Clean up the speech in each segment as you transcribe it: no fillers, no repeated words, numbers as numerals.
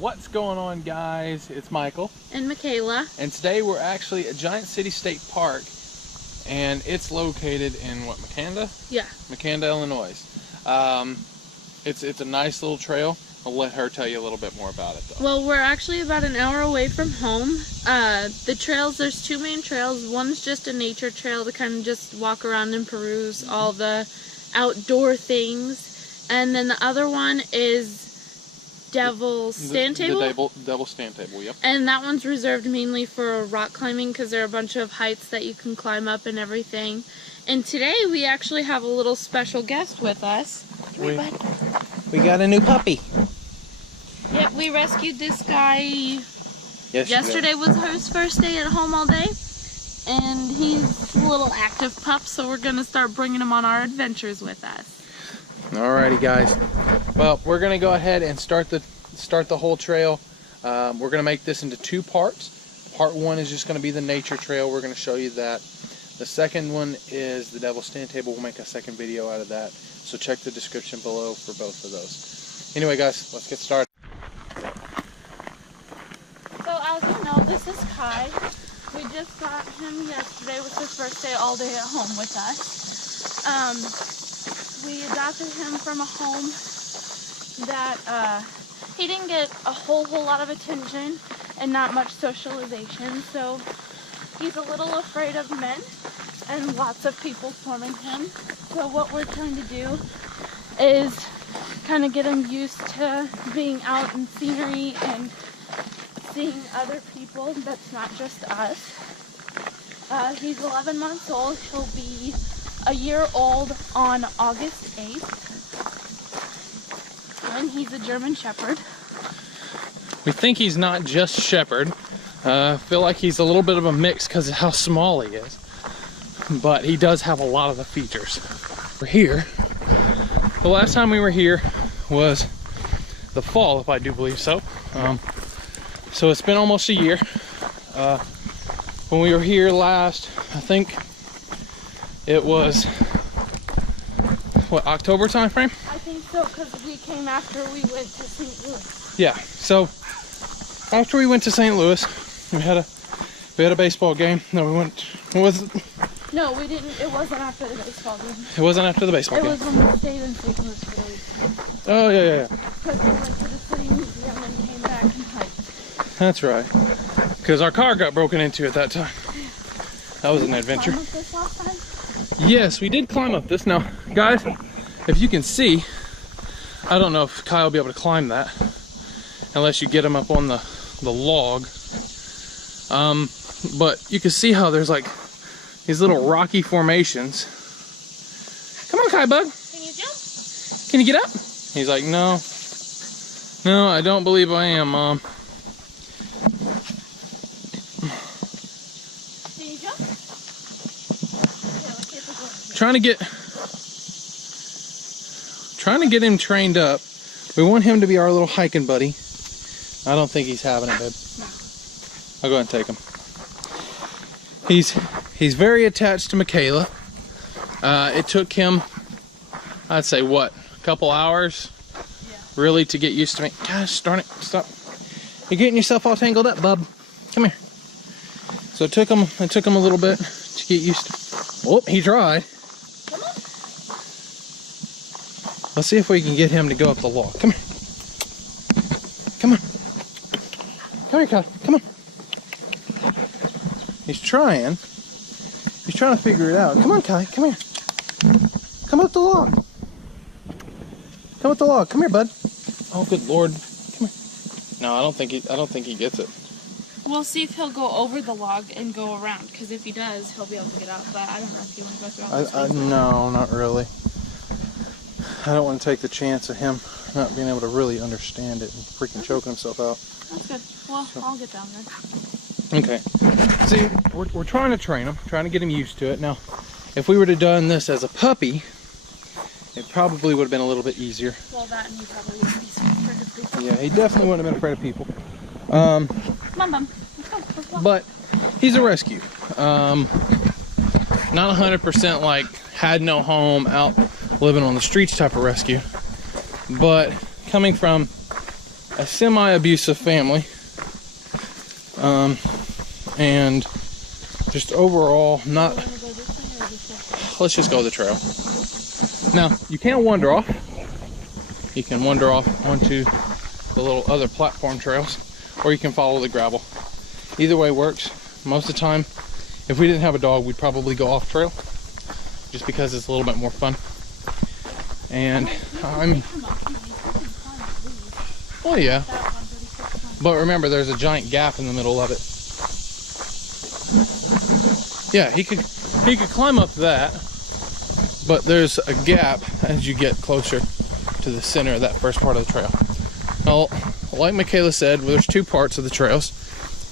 What's going on, guys? It's Michael and Michaela, and today we're actually at Giant City State Park, and it's located in what, Makanda? Yeah, Makanda, Illinois. It's a nice little trail. I'll let her tell you a little bit more about it though. Well, we're actually about an hour away from home. The trails, there's two main trails. One's just a nature trail to kind of just walk around and peruse all the outdoor things, and then the other one is Devil's Stand Table? The Devil's Stand Table, yep. And that one's reserved mainly for rock climbing because there are a bunch of heights that you can climb up and everything. And today we actually have a little special guest with us. We got a new puppy. Yep, we rescued this guy. Yesterday was his first day at home all day. And he's a little active pup, so we're going to start bringing him on our adventures with us. Alrighty, guys. Well, we're gonna go ahead and start the whole trail. We're gonna make this into two parts. Part one is just gonna be the nature trail. We're gonna show you that. The second one is the Devil's Stand Table. We'll make a second video out of that. So check the description below for both of those. Anyway, guys, let's get started. So as you know, this is Kai. We just got him yesterday. It was his first day all day at home with us. We adopted him from a home that he didn't get a whole lot of attention and not much socialization, so he's a little afraid of men and lots of people swarming him. So what we're trying to do is kind of get him used to being out in scenery and seeing other people that's not just us. He's 11 months old. He'll be a year old on August 8th, and he's a German Shepherd. We think he's not just Shepherd. I feel like he's a little bit of a mix because of how small he is, but he does have a lot of the features. We're here. The last time we were here was the fall, if I do believe so. So it's been almost a year. When we were here last, I think it was, what, October time frame? I think so, because we came after we went to St. Louis. Yeah, so after we went to St. Louis, we had a baseball game. No, we went, what was it? No, we didn't. It wasn't after the baseball game. It wasn't after the baseball game. It was when we stayed in St. Louis for the weekend. Oh, yeah. Because we went to the city museum and came back and hiked. That's right. Because our car got broken into at that time. That was an adventure. Did you climb up this last time? Yes, we did climb up this. Now, guys, if you can see, I don't know if Kyle will be able to climb that unless you get him up on the log. But you can see how there's like these little rocky formations. Come on, Kai Bug. Can you jump? Can you get up? He's like, no, I don't believe I am, Mom. Can you jump? Trying to get him trained up. We want him to be our little hiking buddy. I don't think he's having it, babe. No. I'll go ahead and take him. He's very attached to Michaela. It took him, I'd say, what, a couple hours? Yeah. Really to get used to me. Gosh darn it, stop. You're getting yourself all tangled up, bub. Come here. So it took him a little bit to get used to. Oh, he tried. Come on. Let's see if we can get him to go up the log. Come here. Come on. Come here, Kyle. Come on. He's trying to figure it out. Come on, Kai. Come here. Come up the log. Come up the log. Come here, bud. Oh, good Lord. Come here. No, I don't think he gets it. We'll see if he'll go over the log and go around, because if he does, he'll be able to get up, but I don't know if he wants to go through all this. No, not really. I don't want to take the chance of him not being able to really understand it and freaking choking himself out. That's good. Well, so, I'll get down there. Okay. See, we're trying to train him, trying to get him used to it. Now, if we would have done this as a puppy, it probably would have been a little bit easier. Well, that and he probably wouldn't be afraid of people. Yeah, he definitely wouldn't have been afraid of people. Come on, Bum. Let's go. But he's a rescue. Not 100% like had no home, out living on the streets type of rescue. But coming from a semi-abusive family. And just overall not... Let's just go the trail. Now, you can wander off. You can wander off onto the little other platform trails, or you can follow the gravel. Either way works. Most of the time, if we didn't have a dog, we'd probably go off trail, just because it's a little bit more fun. And oh yeah, but remember, there's a giant gap in the middle of it. Yeah, he could climb up that, but there's a gap as you get closer to the center of that first part of the trail. Now, like Michaela said, there's two parts of the trails.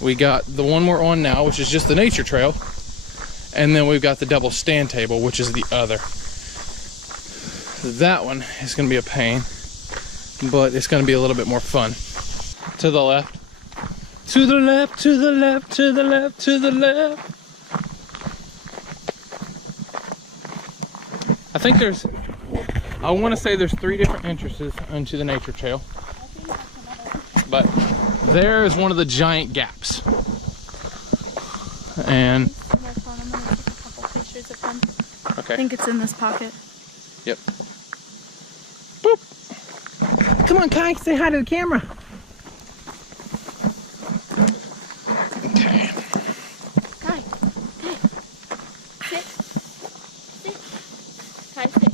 We got the one we're on now, which is just the nature trail, and then we've got the double stand table, which is the other. That one is going to be a pain, but it's going to be a little bit more fun. To the left. To the left, to the left, to the left, to the left. I think I want to say there's 3 different entrances into the nature trail. But there is one of the giant gaps. And okay. I think it's in this pocket. Yep. Boop. Come on, Kai, say hi to the camera. Okay. Kai, sit. Sit. Kai, sit.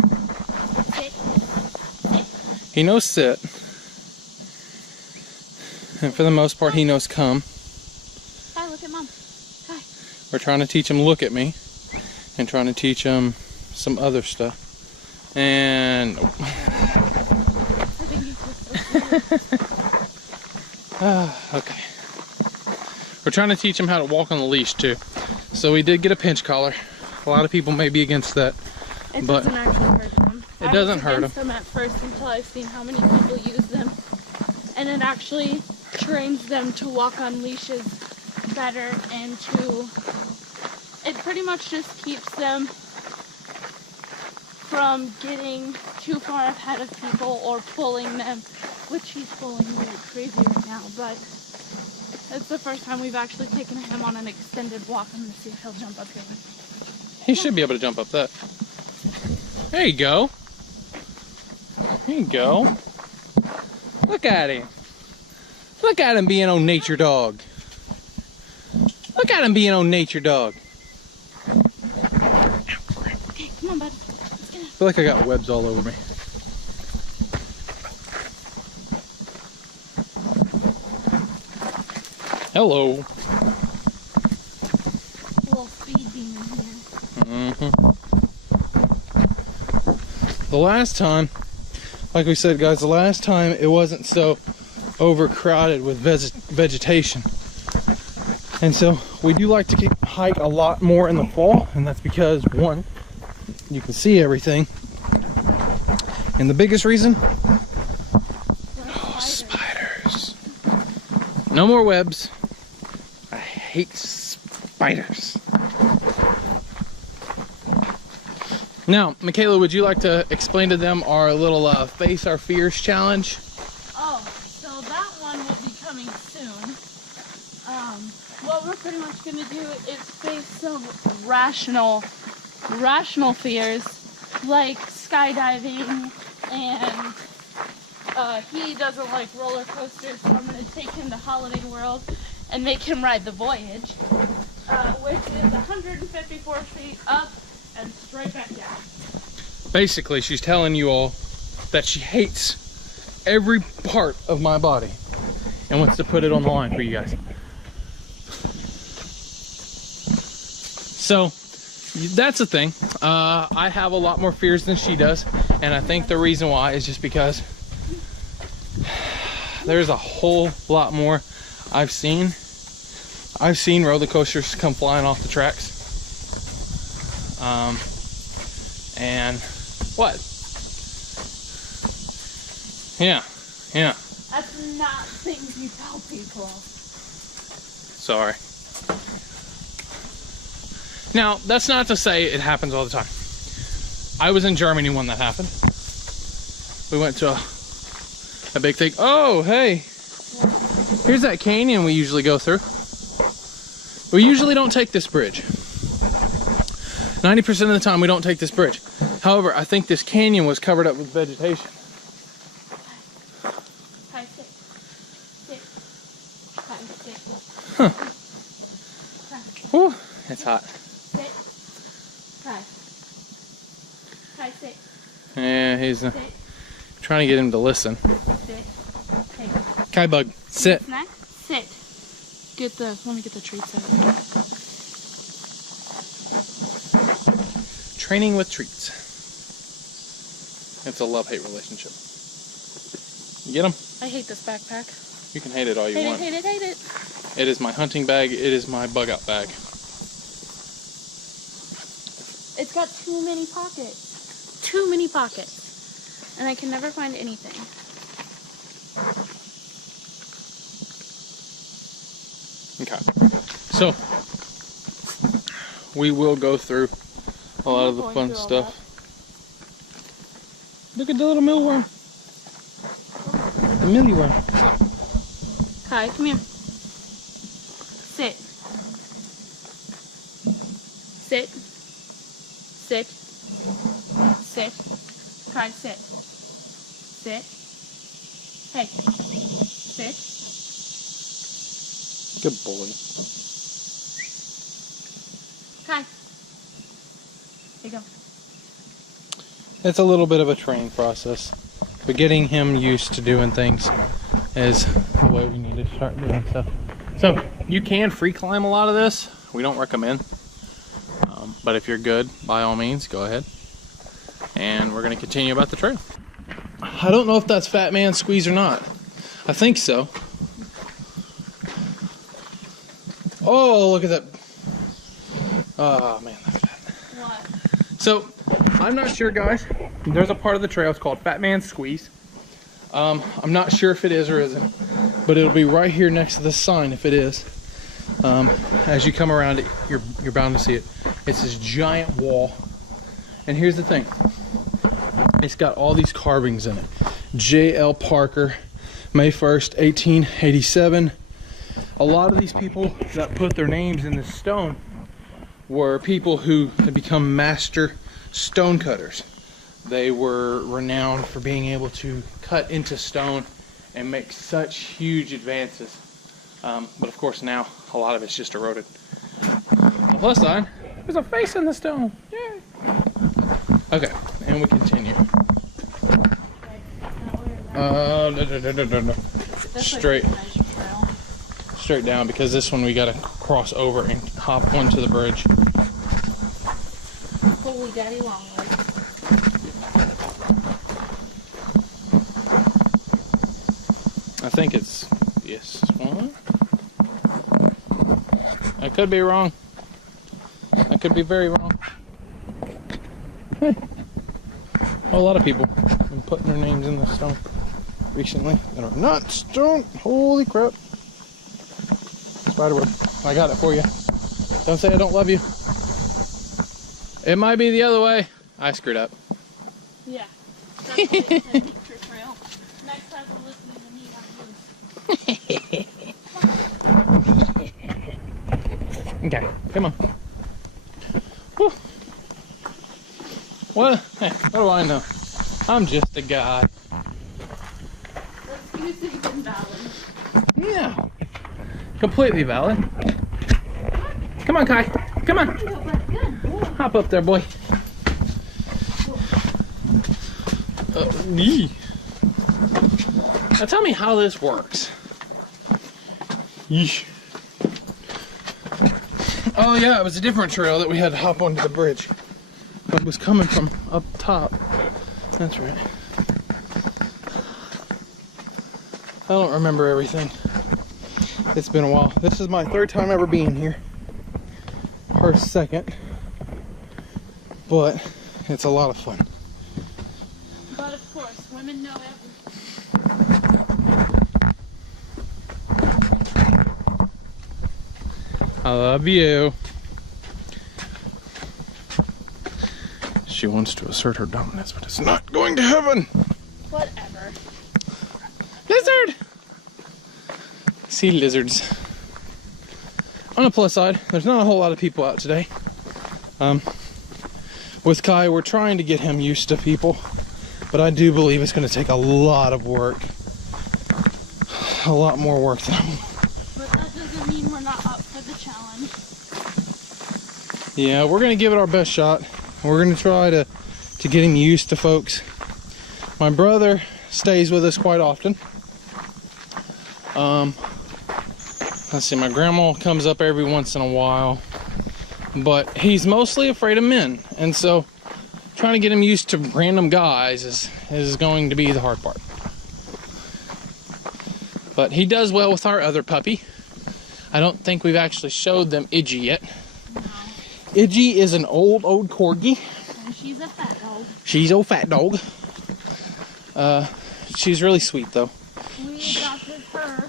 Sit. Sit. He knows sit. And for the most part, he knows come. Kai, look at Mom. Kai. We're trying to teach him look at me, and trying to teach him some other stuff. And I think he's just okay. We're trying to teach him how to walk on the leash too. So we did get a pinch collar. A lot of people may be against that. It but doesn't actually hurt them. It doesn't hurt I was against them at first until I've seen how many people use them. And it actually trains them to walk on leashes better, and it pretty much just keeps them from getting too far ahead of people or pulling them, which he's pulling me like crazy right now, but it's the first time we've actually taken him on an extended walk. I'm going to see if he'll jump up here. he should be able to jump up that. There you go. There you go. Look at him. Look at him being on nature dog. Look at him being on nature dog. Okay, come on, bud. Let's get I feel like I got webs all over me. Hello. a little speed demon here. The last time, like we said, guys, the last time it wasn't so overcrowded with vegetation. And so we do like to hike a lot more in the fall, and that's because, one, you can see everything. And the biggest reason? Oh, spiders. No more webs. I hate spiders. Now, Michaela, would you like to explain to them our little Face Our Fears challenge? Oh, so that one will be coming soon. What we're pretty much going to do is face some rational fears, like skydiving, and he doesn't like roller coasters, so I'm going to take him to Holiday World and make him ride the Voyage, which is 154 feet up and straight back down. Basically, she's telling you all that she hates every part of my body and wants to put it on the line for you guys. So that's the thing. I have a lot more fears than she does, and I think the reason why is just because there's a whole lot more I've seen. I've seen roller coasters come flying off the tracks. And what? Yeah. That's not things you tell people. Sorry. Now, that's not to say it happens all the time. I was in Germany when that happened. We went to a big thing. Oh, hey. Here's that canyon we usually go through. We usually don't take this bridge. 90% of the time we don't take this bridge. However, I think this canyon was covered up with vegetation. Huh. Whew, it's hot. Yeah, he's trying to get him to listen. Kai bug, sit. Sit. Let me get the treats out. Training with treats. It's a love-hate relationship. You get him? I hate this backpack. You can hate it all you want. Hate it. It is my hunting bag. It is my bug-out bag. It's got too many pockets. Too many pockets. And I can never find anything. Okay. So, we will go through a lot of the fun stuff. Look at the little mealworm. The mealyworm. Kai, come here. Sit. Sit. Sit. Sit. Kai, sit. Sit. Hey. Sit. Good boy. Kai. Here you go. It's a little bit of a training process, but getting him used to doing things is the way we need to start doing stuff. So you can free climb a lot of this. We don't recommend, but if you're good, by all means, go ahead. And we're going to continue about the trail. I don't know if that's Fat Man Squeeze or not. I think so. Oh, look at that. Oh man, that's fat. What? So, I'm not sure, guys. There's a part of the trail, it's called Fat Man Squeeze. I'm not sure if it is or isn't, but it'll be right here next to this sign if it is. As you come around it, you're bound to see it. It's this giant wall. And here's the thing. It's got all these carvings in it. J.L. Parker, May 1st, 1887. A lot of these people that put their names in this stone were people who had become master stone cutters. They were renowned for being able to cut into stone and make such huge advances. But of course now a lot of it's just eroded. On the plus side, there's a face in the stone. Yay! Okay, and we continue. No. Straight down, because this one we gotta cross over and hop onto the bridge. Holy daddy long legs. I think it's this one. I could be wrong. I could be very wrong. Hey. A lot of people have been putting their names in the stone recently that are not stone. Holy crap. Spiderweb. I got it for you. Don't say I don't love you. It might be the other way. I screwed up. Yeah. That's why it's a nature trail. Next time we're listening to me, not you. Okay, come on. Whew. What? Hey, what do I know? I'm just a guy. That's even valid. Yeah. Completely valid. Come on, Kai. Come on. Hop up there, boy. Now tell me how this works. Yeesh. Oh yeah, it was a different trail that we had to hop onto the bridge. But it was coming from up top. That's right. I don't remember everything. It's been a while. This is my third time ever being here. Her second. But it's a lot of fun. But of course, women know everything. I love you. She wants to assert her dominance, but it's not going to happen. Whatever. Lizard! sea lizards. On the plus side, there's not a whole lot of people out today. With Kai, we're trying to get him used to people, but I do believe it's going to take a lot of work. A lot more work than But that doesn't mean we're not up for the challenge. Yeah, we're going to give it our best shot. We're going to try to get him used to folks. My brother stays with us quite often. Let's see, my grandma comes up every once in a while, but he's mostly afraid of men, and so trying to get him used to random guys is going to be the hard part. But he does well with our other puppy. I don't think we've actually showed them Iggy yet. No. Iggy is an old corgi. And she's a fat dog. She's old fat dog. She's really sweet though. We adopted her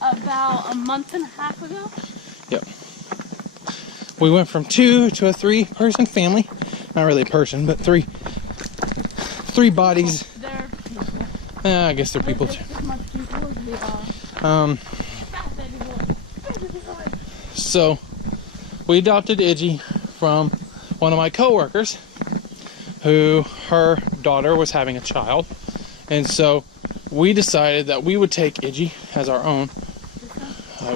about a month and a half ago. Yep. We went from 2 to a 3-person family. Not really a person, but three bodies. They're people. I guess they're people too. Just as much people as we are. So we adopted Iggy from one of my coworkers who her daughter was having a child, and so we decided that we would take Iggy as our own.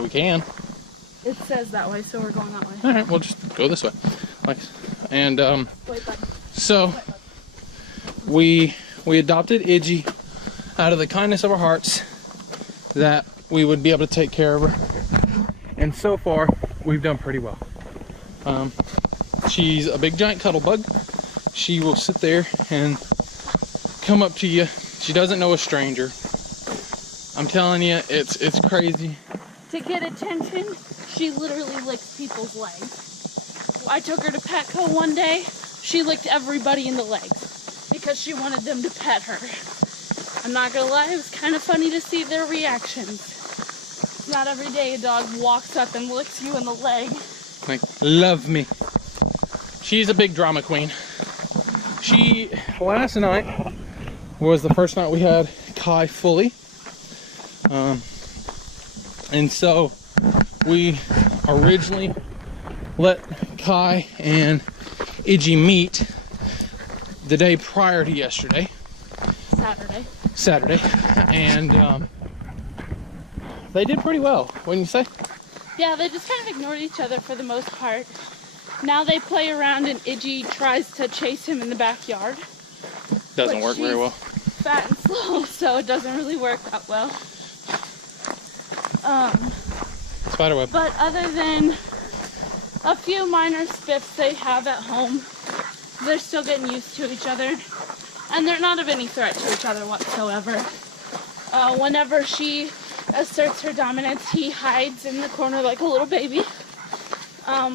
We can. It says that way, so we're going that way. All right, we'll just go this way. And Wait, bud. so we adopted Iggy out of the kindness of our hearts that we would be able to take care of her. And so far, we've done pretty well. She's a big giant cuddle bug. She will sit there and come up to you. She doesn't know a stranger. I'm telling you, it's crazy. To get attention, she literally licks people's legs. I took her to Petco one day. She licked everybody in the legs because she wanted them to pet her. I'm not gonna lie, it was kind of funny to see their reactions. Not every day a dog walks up and licks you in the leg. Like, love me. She's a big drama queen. Last night was the first night we had Kai fully. And so we originally let Kai and Iggy meet the day prior to yesterday. Saturday. And they did pretty well, wouldn't you say? Yeah, they just kind of ignored each other for the most part. Now they play around and Iggy tries to chase him in the backyard. Doesn't work very well. Fat and slow, so it doesn't really work that well. Spiderweb. But other than a few minor spiffs they have at home, they're still getting used to each other. And they're not of any threat to each other whatsoever. Whenever she asserts her dominance, he hides in the corner like a little baby.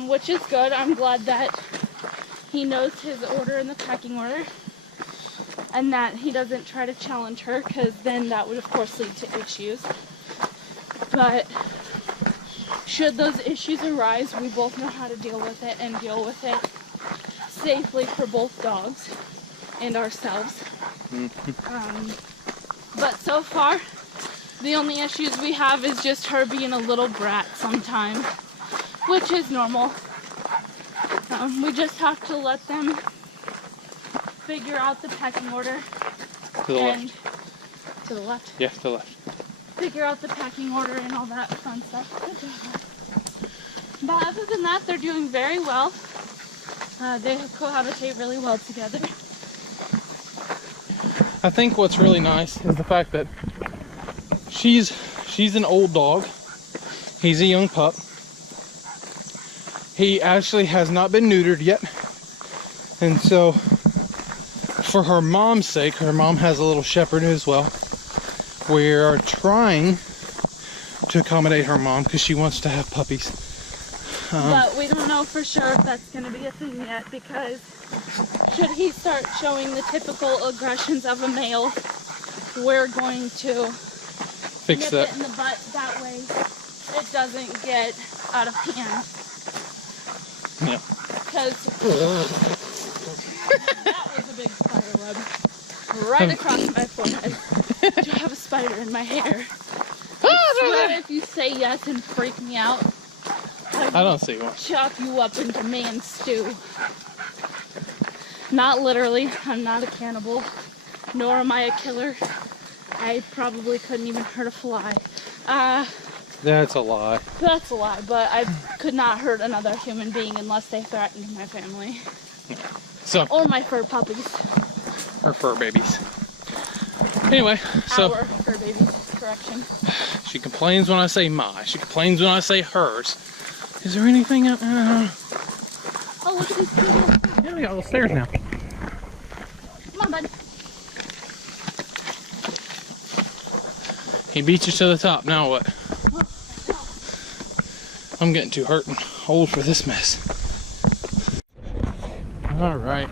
Which is good. I'm glad that he knows his order in the pecking order. And that he doesn't try to challenge her, because then that would of course lead to issues. But should those issues arise, we both know how to deal with it and deal with it safely for both dogs and ourselves. But so far, the only issues we have is just her being a little brat sometimes, which is normal. We just have to let them figure out the pecking order. To the left. To the left? Yeah, to the left. Figure out the pecking order and all that fun stuff. But other than that, they're doing very well. They cohabitate really well together. I think what's really nice is the fact that she's an old dog. He's a young pup. He actually has not been neutered yet. And so, for her mom's sake, her mom has a little shepherd as well. We are trying to accommodate her mom because she wants to have puppies. But we don't know for sure if that's going to be a thing yet, because should he start showing the typical aggressions of a male, we're going to Fix nip that. it in the butt. That way it doesn't get out of hand. Yeah. Because that was a big spider web right across my forehead. Do I have a spider in my hair? I swear if you say yes and freak me out, I don't see one. chop you up into man stew. Not literally. I'm not a cannibal, nor am I a killer. I probably couldn't even hurt a fly. That's a lie. That's a lie, but I could not hurt another human being unless they threatened my family. So, Or my fur puppies. or fur babies. Anyway, so Our fur babies, correction. she complains when I say my. She complains when I say hers. Is there anything? Oh, look at these people. Yeah, we got little stairs now. Come on, bud. He beat you to the top. Now what? I'm getting too hurt and old for this mess. All right.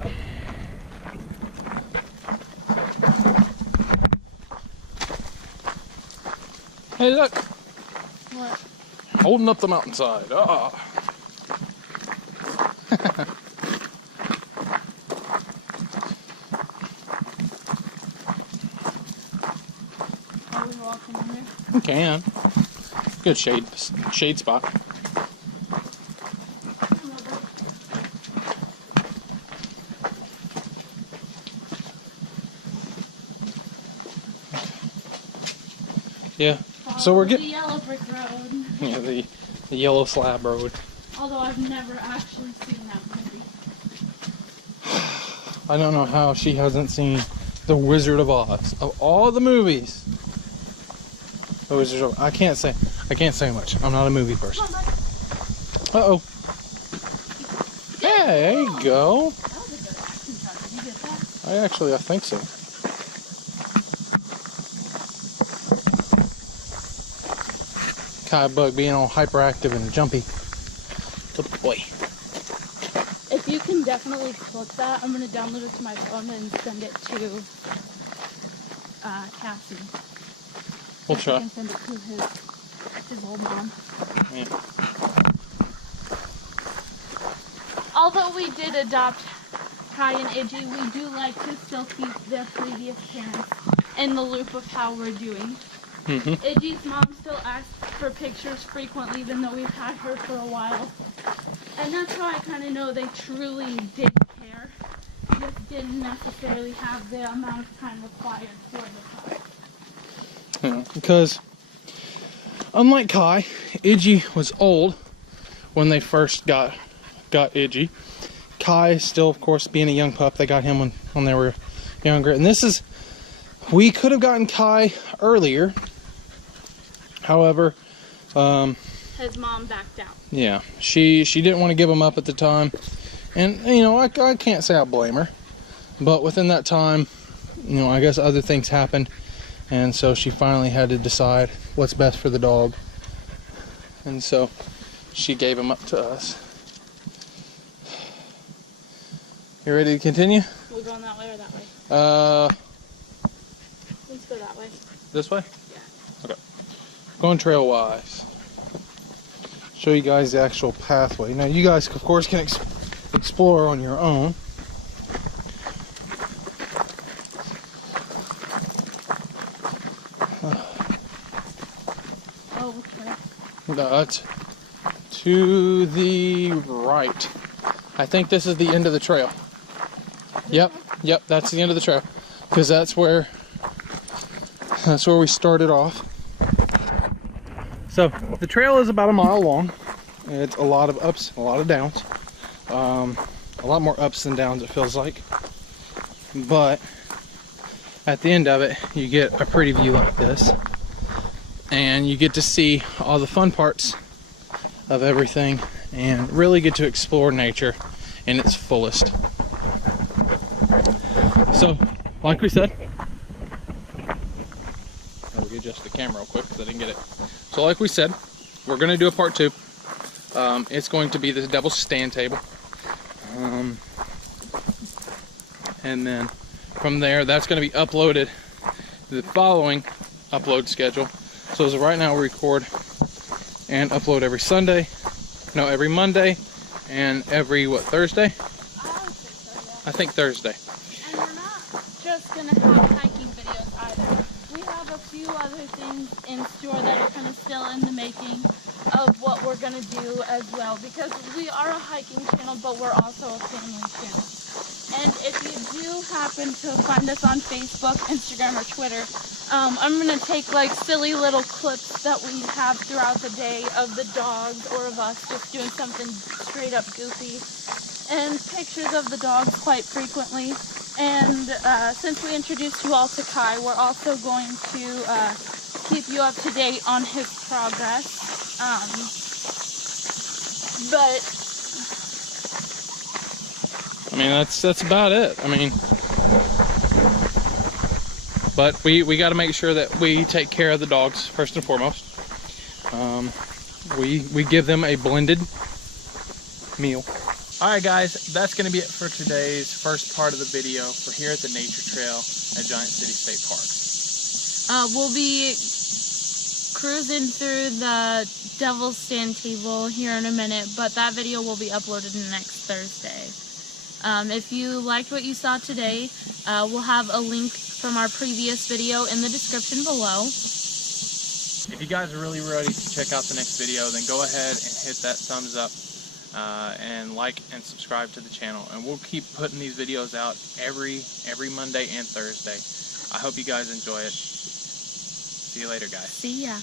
Hey, look. What? Holding up the mountainside. Ah. Are we walking in here? You can. Good shade spot. Yeah. So we're The getting yellow brick road. yeah, the yellow slab road. Although I've never actually seen that movie. I don't know how she hasn't seen The Wizard of Oz. Of all the movies. The Wizard of Oz. I can't say much. I'm not a movie person. Come on, bud. Uh-oh. Hey, there you go. That was a good action shot. Did you get that? I think so. Kai bug being all hyperactive and jumpy. Good boy. If you can definitely clip that, I'm going to download it to my phone and send it to Cassie. We'll I try. can send it to his old mom. Yeah. Although we did adopt Kai and Iggy, we do like to still keep their previous parents in the loop of how we're doing. Mm-hmm. Iggy's mom still asks for pictures frequently, even though we've had her for a while. And that's how I kind of know they truly did care. Just didn't necessarily have the amount of time required for the car. Yeah, because unlike Kai, Iggy was old when they first got Iggy. Kai still, of course, being a young pup. They got him when they were younger. And we could have gotten Kai earlier. However, His mom backed out. yeah, she didn't want to give him up at the time. And, you know, I can't say I blame her. But within that time, you know, I guess other things happened. And so she finally had to decide what's best for the dog. And so she gave him up to us. You ready to continue? Are we going that way or that way? Let's go that way. This way? Yeah. Okay. Going trail-wise. Show you guys the actual pathway. Now, you guys, of course, can explore on your own. Oh, okay. That's to the right. I think this is the end of the trail. Yep, that's the end of the trail. Because that's where we started off. So, the trail is about a mile long. It's a lot of ups, a lot of downs. A lot more ups than downs, it feels like. But at the end of it, you get a pretty view like this. And you get to see all the fun parts of everything and really get to explore nature in its fullest. So, like we said, let me adjust the camera real quick because I didn't get it. So like we said, we're going to do a part 2. It's going to be the Devil's Stand table. And then from there, that's going to be uploaded the following upload schedule. So as of right now, we record and upload every Sunday, no, every Monday, and every, what, Thursday? I would say so, yeah. I think Thursday. And we're not just gonna have hiking videos either. We have a few other things in sure that are kind of still in the making of what we're going to do as well, because we are a hiking channel, but we're also a family channel. And if you do happen to find us on Facebook, Instagram, or Twitter, I'm going to take like silly little clips that we have throughout the day of the dogs or of us just doing something straight up goofy, and pictures of the dogs quite frequently. And since we introduced you all to Kai, we're also going to keep you up to date on his progress. But I mean, that's about it. I mean, but we got to make sure that we take care of the dogs first and foremost. We give them a blended meal. All right, guys, that's going to be it for today's first part of the video. We're here at the nature trail at Giant City State Park. we'll be cruising through the Devil's Stand table here in a minute, but that video will be uploaded next Thursday. If you liked what you saw today, we'll have a link from our previous video in the description below. If you guys are really ready to check out the next video, then go ahead and hit that thumbs up and like and subscribe to the channel. And we'll keep putting these videos out every Monday and Thursday. I hope you guys enjoy it. See you later, guys. See ya.